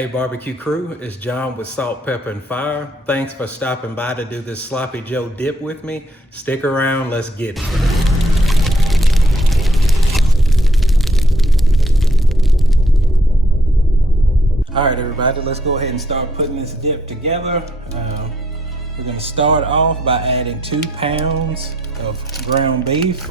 Hey barbecue crew, it's John with Salt, Pepper, and Fire. Thanks for stopping by to do this Sloppy Joe dip with me. Stick around, let's get it. All right everybody, let's go ahead and start putting this dip together. We're gonna start off by adding 2 pounds of ground beef.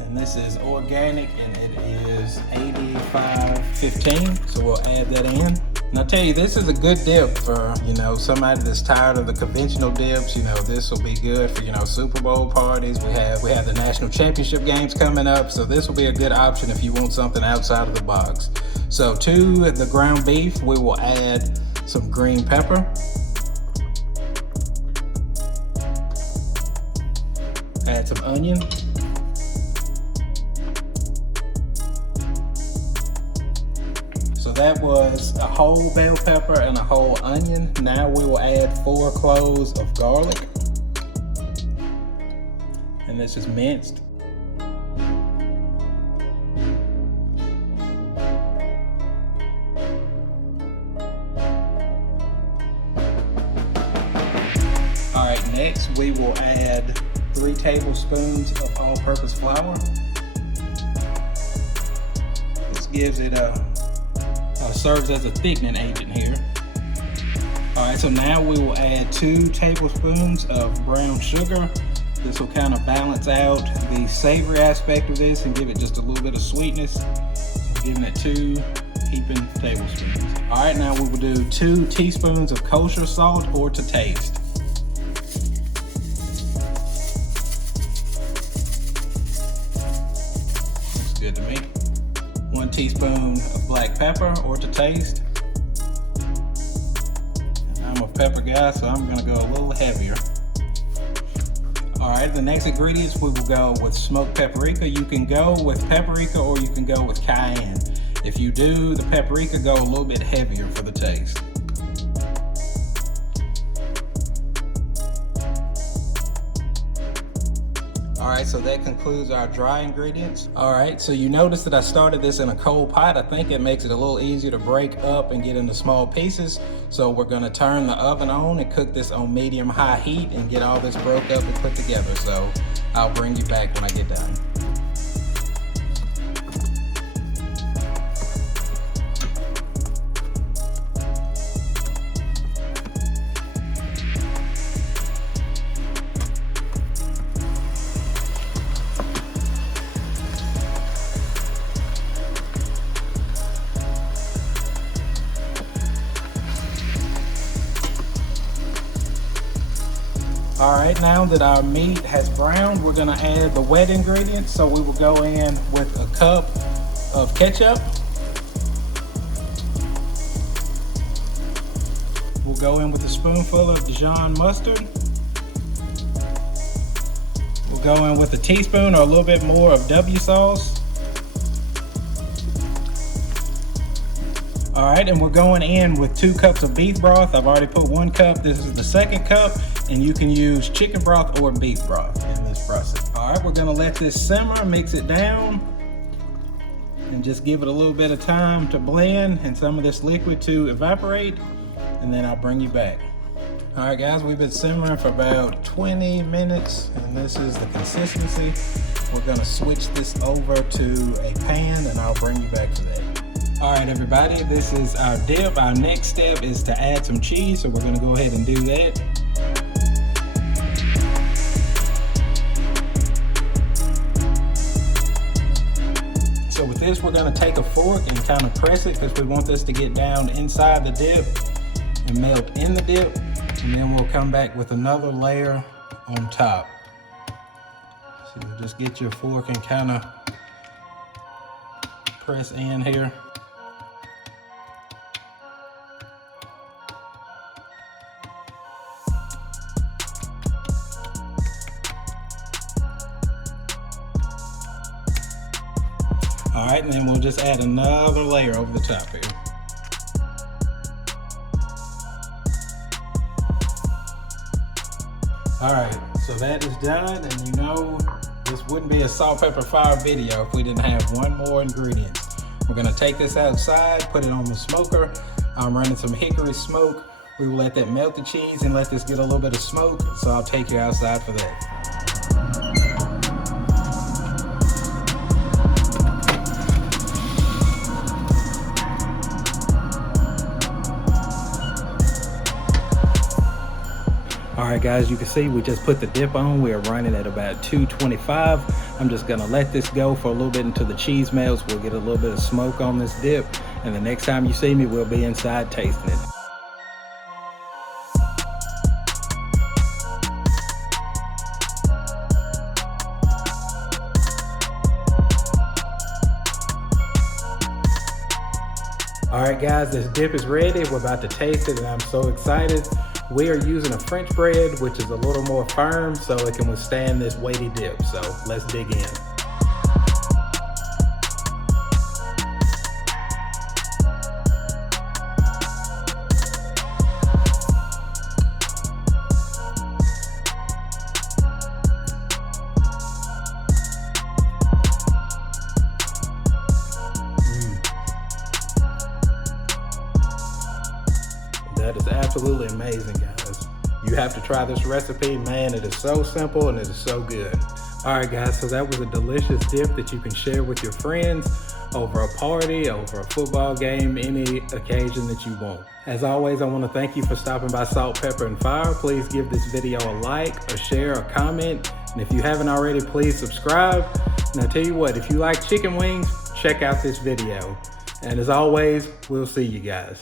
And this is organic and it is 85.15, so we'll add that in. And I'll tell you, this is a good dip for, somebody that's tired of the conventional dips. This will be good for, Super Bowl parties. We have the national championship games coming up, so this will be a good option if you want something outside of the box. So to the ground beef, we will add some green pepper. Add some onion. So that was a whole bell pepper and a whole onion. Now we will add 4 cloves of garlic. And this is minced. All right, next we will add 3 tablespoons of all-purpose flour. This gives it serves as a thickening agent here. All right, so now we will add 2 tablespoons of brown sugar. This will kind of balance out the savory aspect of this and give it just a little bit of sweetness. So giving it 2 heaping tablespoons. All right, now we will do 2 teaspoons of kosher salt or to taste. Looks good to me. 1 teaspoon of black pepper or to taste. I'm a pepper guy, so I'm gonna go a little heavier. All right, the next ingredients, we will go with smoked paprika. You can go with paprika or you can go with cayenne. If you do the paprika, go a little bit heavier for the taste. All right, so that concludes our dry ingredients. All right, so you notice that I started this in a cold pot. I think it makes it a little easier to break up and get into small pieces. So we're gonna turn the oven on and cook this on medium-high heat and get all this broke up and put together. So I'll bring you back when I get done. All right, now that our meat has browned, we're gonna add the wet ingredients. So we will go in with a cup of ketchup. We'll go in with a spoonful of Dijon mustard. We'll go in with a teaspoon or a little bit more of W sauce. All right, and we're going in with 2 cups of beef broth. I've already put 1 cup. This is the 2nd cup, and you can use chicken broth or beef broth in this process. All right, we're gonna let this simmer, mix it down, and just give it a little bit of time to blend and some of this liquid to evaporate, and then I'll bring you back. All right, guys, we've been simmering for about 20 minutes, and this is the consistency. We're gonna switch this over to a pan, and I'll bring you back for that. All right, everybody, this is our dip. Our next step is to add some cheese, so we're gonna go ahead and do that. So with this, we're gonna take a fork and kind of press it because we want this to get down inside the dip and melt in the dip. And then we'll come back with another layer on top. So you just get your fork and kind of press in here. All right, and then we'll just add another layer over the top here. All right, so that is done, and this wouldn't be a salt, pepper, fire video if we didn't have one more ingredient. We're gonna take this outside, put it on the smoker. I'm running some hickory smoke. We will let that melt the cheese and let this get a little bit of smoke. So I'll take you outside for that. All right guys, you can see we just put the dip on. We are running at about 225. I'm just gonna let this go for a little bit until the cheese melts. We'll get a little bit of smoke on this dip. And the next time you see me, we'll be inside tasting it. All right guys, this dip is ready. We're about to taste it and I'm so excited. We are using a French bread, which is a little more firm so it can withstand this weighty dip. So let's dig in. That is absolutely amazing, guys. You have to try this recipe, man. It is so simple and it is so good. All right, guys, so that was a delicious dip that you can share with your friends over a party, over a football game, any occasion that you want. As always, I want to thank you for stopping by Salt, Pepper, and Fire. Please give this video a like, a share, a comment. And if you haven't already, please subscribe. And I'll tell you what, if you like chicken wings, check out this video. And as always, we'll see you guys.